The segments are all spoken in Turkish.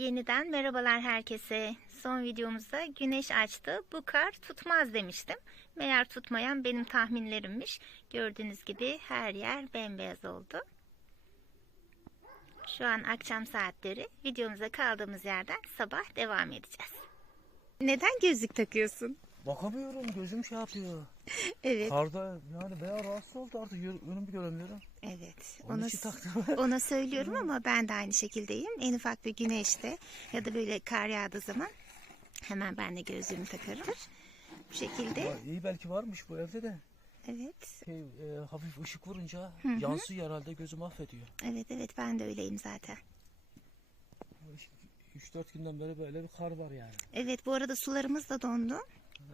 Yeniden merhabalar herkese. Son videomuzda güneş açtı. Bu kar tutmaz demiştim. Meğer tutmayan benim tahminlerimmiş. Gördüğünüz gibi her yer bembeyaz oldu. Şu an akşam saatleri. Videomuza kaldığımız yerden sabah devam edeceğiz. Neden gözlük takıyorsun? Bakamıyorum gözüm şey yapıyor. Evet. Karda yani bayağı rahatsız oldu artık önümü göremiyorum. Evet. Onun Ona, için ona söylüyorum ama ben de aynı şekildeyim. En ufak bir güneşte ya da böyle kar yağdığı zaman hemen ben de gözlüğümü takarım. Bu şekilde. Ya iyi belki varmış bu evde de. Evet. Şey, e, hafif ışık vurunca yansıyor herhalde gözü mahvediyor. Evet evet ben de öyleyim zaten. 3-4 günden beri böyle bir kar var yani. Evet bu arada sularımız da dondu.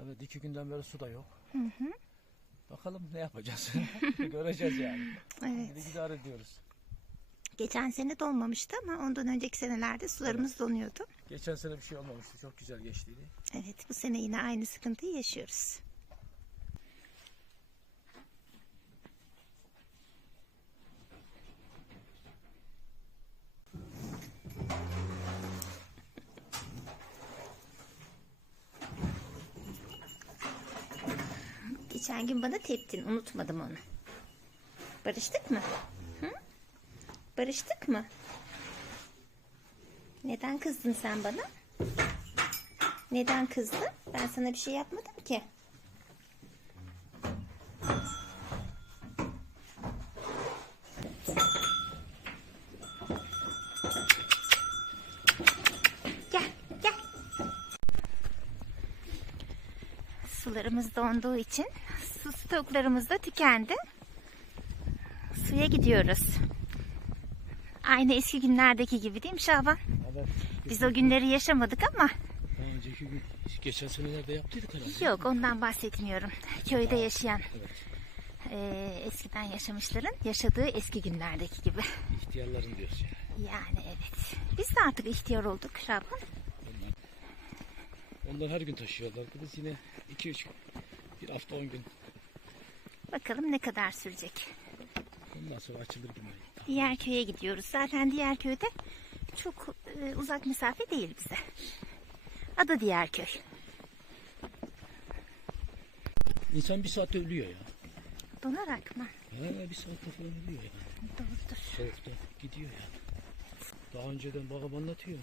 Evet iki günden beri su da yok. Hı hı. Bakalım ne yapacağız. Göreceğiz yani. Evet. Şimdi idare ediyoruz. Geçen sene donmamıştı ama ondan önceki senelerde sularımız donuyordu. Geçen sene bir şey olmamıştı. Çok güzel geçtiydi. Evet bu sene yine aynı sıkıntıyı yaşıyoruz. Geçen gün bana teptin, unutmadım onu. Barıştık mı? Hı? Barıştık mı? Neden kızdın sen bana? Neden kızdın? Ben sana bir şey yapmadım ki. Gel, gel. Sularımız donduğu için stoklarımız da tükendi. Suya gidiyoruz. Aynı eski günlerdeki gibi değil mi Şaban? Evet. Biz o günleri yaşamadık ama önceki gün, geçen senelerde yaptıydık herhalde. Yok ondan bahsetmiyorum. Köyde yaşayan Evet. eee, eskiden yaşamışların yaşadığı eski günlerdeki gibi. İhtiyarların diyoruz ya. Yani evet. Biz de artık ihtiyar olduk Şaban. Onlar her gün taşıyorlardı. Biz yine 2-3 gün, bir hafta 10 gün. Bakalım ne kadar sürecek. Ondan sonra açılır gibi. Diğer köye gidiyoruz. Zaten diğer köyde çok eee, uzak mesafe değil bize. Adı diğer köy. İnsan bir saatte ölüyor ya. Donarak mı? He, bir saatte falan ölüyor ya. Doğrudur. Soğukta gidiyor yani. Daha önceden babam anlatıyor.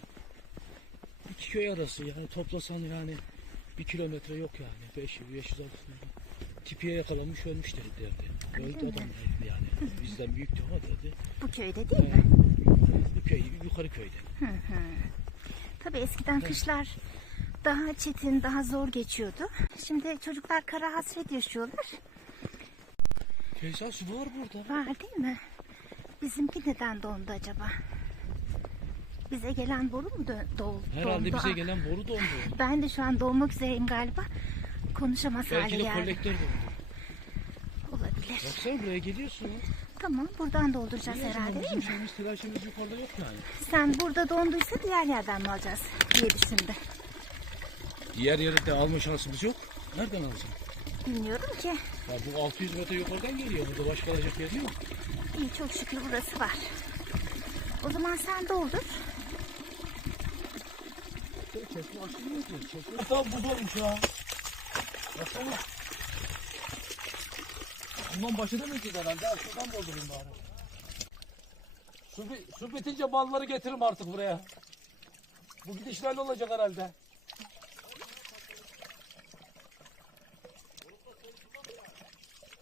İki köy arası yani toplasan yani bir kilometre yok yani. 500 500 altında. Tipiye yakalanmış ölmüş dedi derdi. Öldü adam dedi yani. Bizden büyüktü ama dedi. Bu köyde değil mi? Bu köy yukarı köyde. Tabii eskiden kışlar daha çetin, daha zor geçiyordu. Şimdi çocuklar kara hasret yaşıyorlar. Su var burada. Var değil mi? Bizimki neden dondu acaba? Bize gelen boru mu dö- doğ- Herhalde dondu? bize Ah, gelen boru dondu. Ben de şu an doğmak üzereyim galiba. Konuşamaz Belki hale de geldim. kolektör. Olabilir. Baksana buraya geliyorsun. Tamam buradan dolduracağız Bizim herhalde değil mi? şeyimiz telaşımız yukarıda yok yani. Sen burada donduysa diğer yerden mi alacağız diye düşündüm. Diğer yerde de alma şansımız yok. Nereden alacağım? Bilmiyorum ki. Ya bu 600 metre yukarıdan geliyor. Burada başka alacak yer yok. İyi çok şükür burası var. O zaman sen doldur. Çeşme açılmıyor ki. Çeşme tam buradaymış ha. Baksana. Bundan başı mı herhalde? Ha, Şuradan doldurayım bari. Su, su bitince balları getiririm artık buraya. Bu gidişlerle olacak herhalde.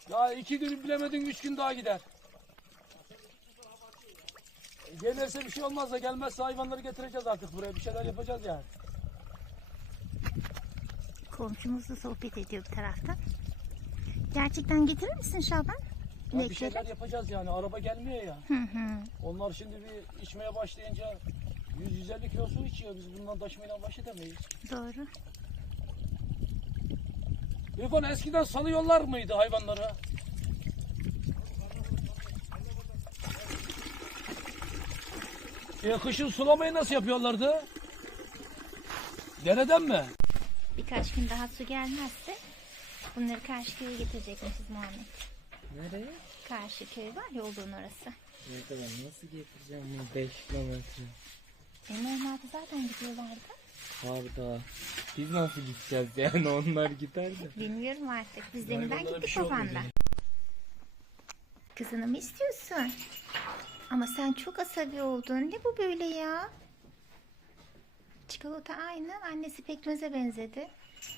Ya iki gün bilemedin üç gün daha gider. E, Gelirse bir şey olmaz da gelmezse hayvanları getireceğiz artık buraya. Bir şeyler yapacağız yani. Komşumuzla sohbet ediyor bir taraftan. Gerçekten getirir misin Şaban? Ya bir şeyler yapacağız yani. Araba gelmiyor ya. Hı hı. Onlar şimdi bir içmeye başlayınca 100-150 kilo su içiyor. Biz bundan taşımayla baş edemeyiz. Doğru. İrfan eskiden salıyorlar mıydı hayvanları? E, kışın sulamayı nasıl yapıyorlardı? Dereden mi? Birkaç gün daha su gelmezse bunları karşı köye getirecekmişiz Muhammed. Nereye? Karşı köy var ya olduğun orası. Nerede ben nasıl getireceğim bunu 5 kilometre? E normalde zaten gidiyorlardı? Orada. Biz nasıl gideceğiz yani onlar gider de. Bilmiyorum artık. Biz deminden onlara bir gittik şey babanla. Kızını mı istiyorsun? Ama sen çok asabi oldun. Ne bu böyle ya? Çikolata aynı. Annesi pekmeze benzedi.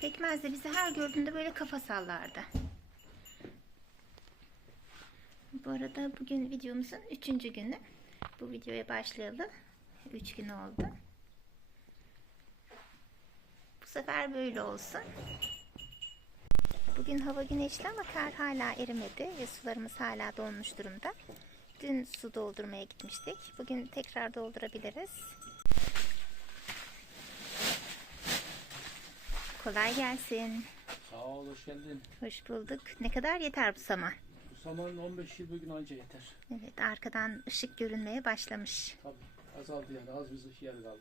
Pekmez de bizi her gördüğünde böyle kafa sallardı. Bu arada bugün videomuzun üçüncü günü. Bu videoya başlayalı. Üç gün oldu. Bu sefer böyle olsun. Bugün hava güneşli ama kar hala erimedi ve sularımız hala donmuş durumda. Dün su doldurmaya gitmiştik. Bugün tekrar doldurabiliriz. Kolay gelsin. Sağ ol hoş geldin. Hoş bulduk. Ne kadar yeter bu saman? Bu saman 15-20 gün anca yeter. Evet arkadan ışık görünmeye başlamış. Tabii azaldı yani az bir yer kaldı.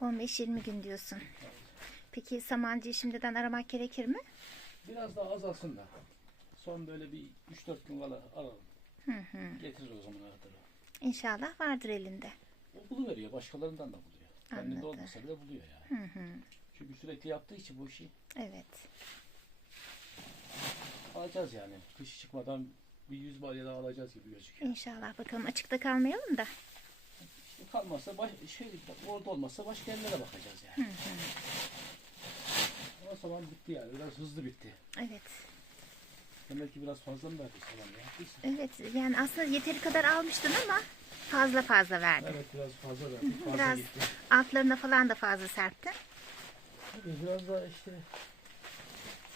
15-20 gün diyorsun. Peki samancıyı şimdiden aramak gerekir mi? Biraz daha azalsın da. Son böyle bir 3-4 gün kala alalım. Hı hı. Getirir o zaman kadar. İnşallah vardır elinde. O buluveriyor. Başkalarından da buluyor. Kendinde Anladım. olmasa bile buluyor yani. Hı hı. Çünkü sürekli yaptığı için bu işi Evet. alacağız yani. Kış çıkmadan bir 100 balya daha alacağız gibi gözüküyor. İnşallah bakalım açıkta kalmayalım da. İşte kalmazsa baş, şey, orada olmazsa başka yerlere bakacağız yani. O zaman bitti yani. Biraz hızlı bitti. Evet. Demek ki biraz fazla mı verdik falan ya? Neyse. Evet yani aslında yeteri kadar almıştın ama fazla fazla verdin. Evet biraz fazla verdik. Fazla Biraz gitti. altlarına falan da fazla serptin. Biraz da işte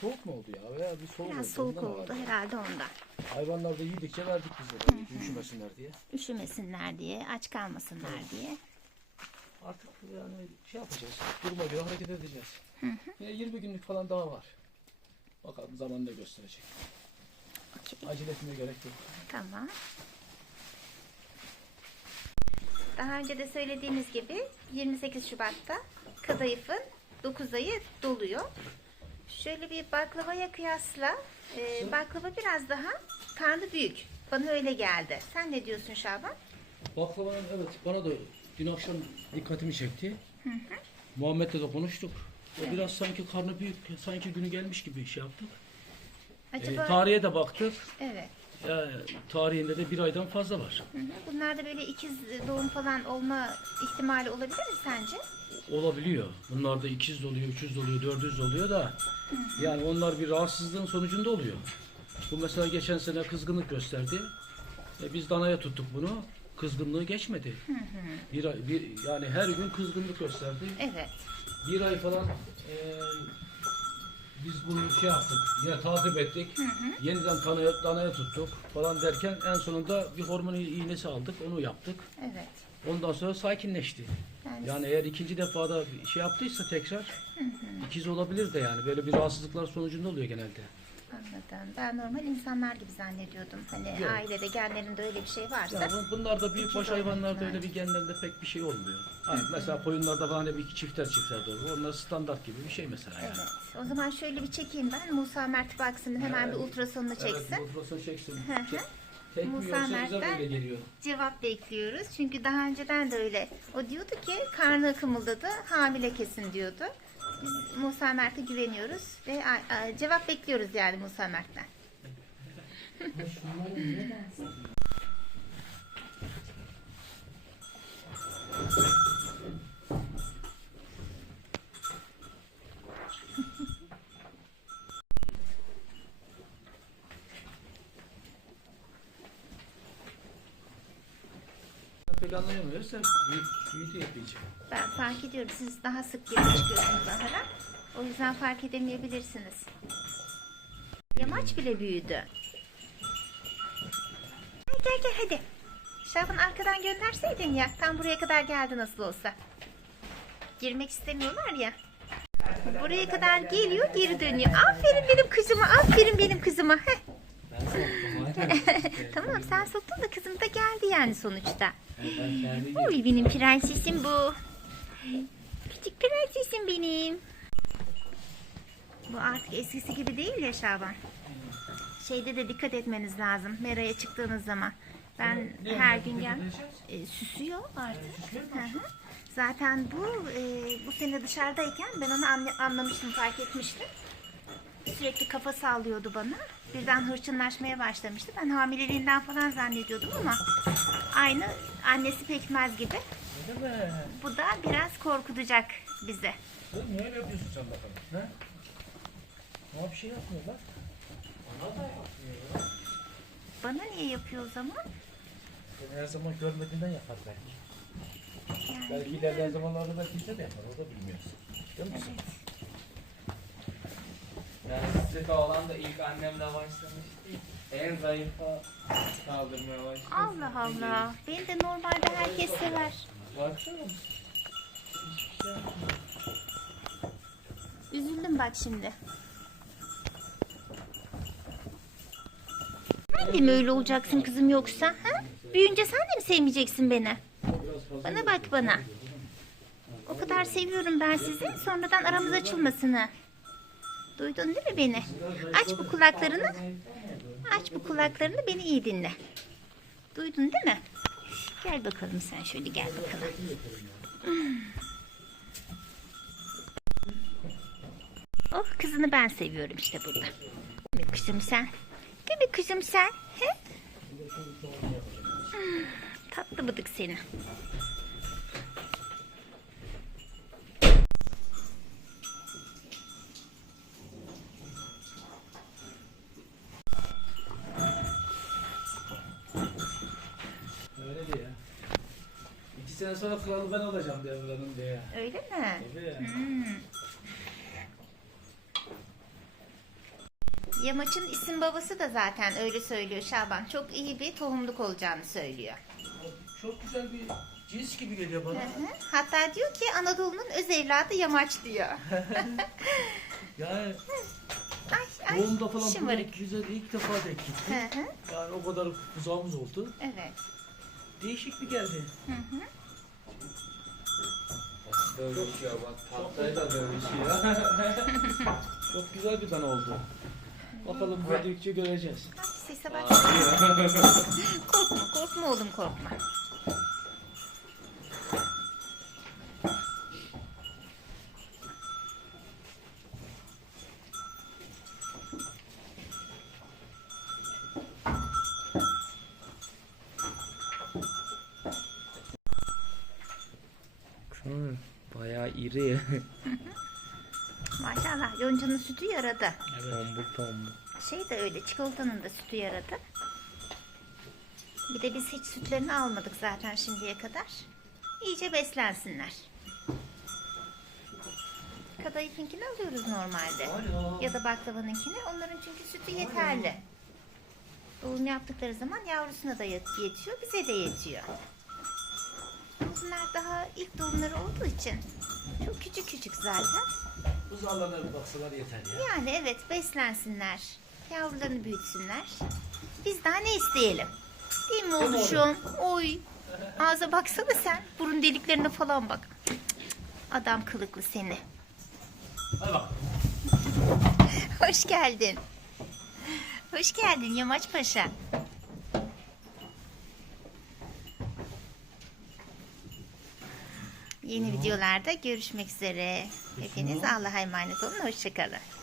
soğuk mu oldu ya? Veya bir soğuk Biraz oldu. soğuk Ondan oldu herhalde. herhalde ondan. Hayvanlar da yedikçe verdik biz de tabii ki üşümesinler diye. Üşümesinler diye, aç kalmasınlar diye. Artık yani şey yapacağız. Duruma göre hareket edeceğiz. Yine 20 günlük falan daha var. Bakalım zaman ne gösterecek. Okey, Acele etmeye gerek yok. tamam. Daha önce de söylediğimiz gibi 28 Şubat'ta kadayıfın 9 ayı doluyor. Şöyle bir baklavaya kıyasla e, baklava biraz daha karnı büyük. Bana öyle geldi. Sen ne diyorsun Şaban? Baklavanın evet bana da dün akşam dikkatimi çekti. Muhammed'le de konuştuk. O biraz sanki karnı büyük, sanki günü gelmiş gibi şey yaptık. Acaba tarihe de baktık. evet. Ya, tarihinde de bir aydan fazla var. Hı hı. Bunlarda böyle ikiz doğum falan olma ihtimali olabilir mi sence? Olabiliyor. Bunlar da 200 oluyor, 300 oluyor, 400 oluyor da yani onlar bir rahatsızlığın sonucunda oluyor. Bu mesela geçen sene kızgınlık gösterdi. E, biz danaya tuttuk bunu. Kızgınlığı geçmedi. Bir, ay, bir yani her gün kızgınlık gösterdi. Evet. Bir ay falan e, biz bunu şey yaptık. Yine takip ettik. Yeniden danaya, danaya tuttuk falan derken en sonunda bir hormon iğnesi aldık. Onu yaptık. Evet. Ondan sonra sakinleşti. Yani, Yani eğer ikinci defada şey yaptıysa tekrar ikiz olabilir de yani böyle bir rahatsızlıklar sonucunda oluyor genelde. Anladım. Ben normal insanlar gibi zannediyordum. Hani Yok. ailede genlerinde öyle bir şey varsa. Yani bu- bunlarda İkiz olmak hayvanlarda öyle bir genlerinde pek bir şey olmuyor. Hani mesela koyunlarda falan hep iki çifter çifter doğru. Onlar standart gibi bir şey mesela yani. Evet. O zaman şöyle bir çekeyim ben. Musa Mert baksın hemen bir ultrasonunu çeksin. Evet, ultrason çeksin. Hı hı. Çek. Tek mi Musa bize Mert'ten- böyle geliyor. Cevap bekliyoruz. Çünkü daha önceden de öyle. O diyordu ki karnı kımıldadı, hamile kesin diyordu. Biz Musa Mert'e güveniyoruz ve cevap bekliyoruz yani Musa Mert'ten. Pek büyük- büyüdü epeyce. Ben fark ediyorum. Siz daha sık girip çıkıyorsunuz ahıra. O yüzden fark edemeyebilirsiniz. Yamaç bile büyüdü. Gel gel gel hadi. Şaban arkadan gönderseydin ya. Tam buraya kadar geldi nasıl olsa. Girmek istemiyorlar ya. Buraya kadar geliyor geri dönüyor. Aferin benim kızıma. Aferin benim kızıma. Heh. Tamam sen soktun da kızım da geldi yani sonuçta. Uy benim prensesim bu. Küçük prensesim benim. Bu artık eskisi gibi değil ya Şaban. Şeyde de dikkat etmeniz lazım. Meraya çıktığınız zaman. Ben her gün gel e, süsüyor artık. Hı. Zaten bu e, bu sene dışarıdayken ben onu anla- anlamıştım, fark etmiştim. Sürekli kafa sallıyordu bana. Birden hırçınlaşmaya başlamıştı. Ben hamileliğinden falan zannediyordum ama aynı annesi pekmez gibi. Öyle mi? Bu da biraz korkutacak bizi. Kız niye öyle yapıyorsun sen bakalım? He? Ama bir şey yapmıyorlar. Bana da yapmıyor. Bana niye yapıyor o zaman? Seni her zaman görmediğinden yapar belki. Yani Belki ilerleyen zamanlarda da kimse de yapar. O da bilmiyorsun. Değil mi? evet. Yani süt olan da ilk annemle başlamıştı. En zayıfa kaldırmaya başladı. Allah Allah. Beni de normalde herkes sever. Baksana. Hiçbir şey yapmıyor. Üzüldüm bak şimdi. Sen de mi öyle olacaksın kızım yoksa? Ha? Büyüyünce sen de mi sevmeyeceksin beni? Bana bak bana. O kadar seviyorum ben sizi. Sonradan aramız açılmasın ha. Duydun değil mi beni? Aç bu kulaklarını. Aç bu kulaklarını beni iyi dinle. Duydun değil mi? Gel bakalım sen şöyle gel bakalım. Oh kızını ben seviyorum işte burada. Değil mi kızım sen? Değil mi kızım sen? He? Hmm, Tatlı bıdık seni. Öyle diye. İki sene sonra kralı ben olacağım diye buranın diye. Öyle mi? Tabii. Hmm. Yamaç'ın isim babası da zaten öyle söylüyor Şaban. Çok iyi bir tohumluk olacağını söylüyor. Çok güzel bir cins gibi geliyor bana. Hı hı. Hatta diyor ki Anadolu'nun öz evladı Yamaç diyor. Yani Ay ay doğumda falan şımarık. güzel ilk defa denk Hı gittik. hı. Yani o kadar uzağımız oldu. Evet. Değişik bir geldi. Hı hı. Dövüşüyor bak. Tahtayla dövüşüyor. Çok güzel bir tane oldu. Bakalım büyüdükçe göreceğiz. Ay, sese bak. Korkma korkma oğlum korkma. Hı, İri. Maşallah Yonca'nın sütü yaradı. tombul tombul. Şey de öyle çikolatanın da sütü yaradı. Bir de biz hiç sütlerini almadık zaten şimdiye kadar. İyice beslensinler. Kadayıfınkini alıyoruz normalde. Ya da baklavanınkini. Onların çünkü sütü yeterli. Doğum yaptıkları zaman yavrusuna da yet- yetiyor, bize de yetiyor. Bunlar daha ilk doğumları olduğu için çok küçük küçük zaten. Uzarlarına bir baksalar yeter ya. Yani evet beslensinler. Yavrularını büyütsünler. Biz daha ne isteyelim? Değil mi oğluşum? Oy. Ağza baksana sen. Burun deliklerine falan bak. Cık, cık, cık. Adam kılıklı seni. Hadi bak. Hoş geldin. Hoş geldin Yamaç Paşa. Yeni videolarda görüşmek üzere. Hepiniz Allah'a emanet olun. Hoşçakalın.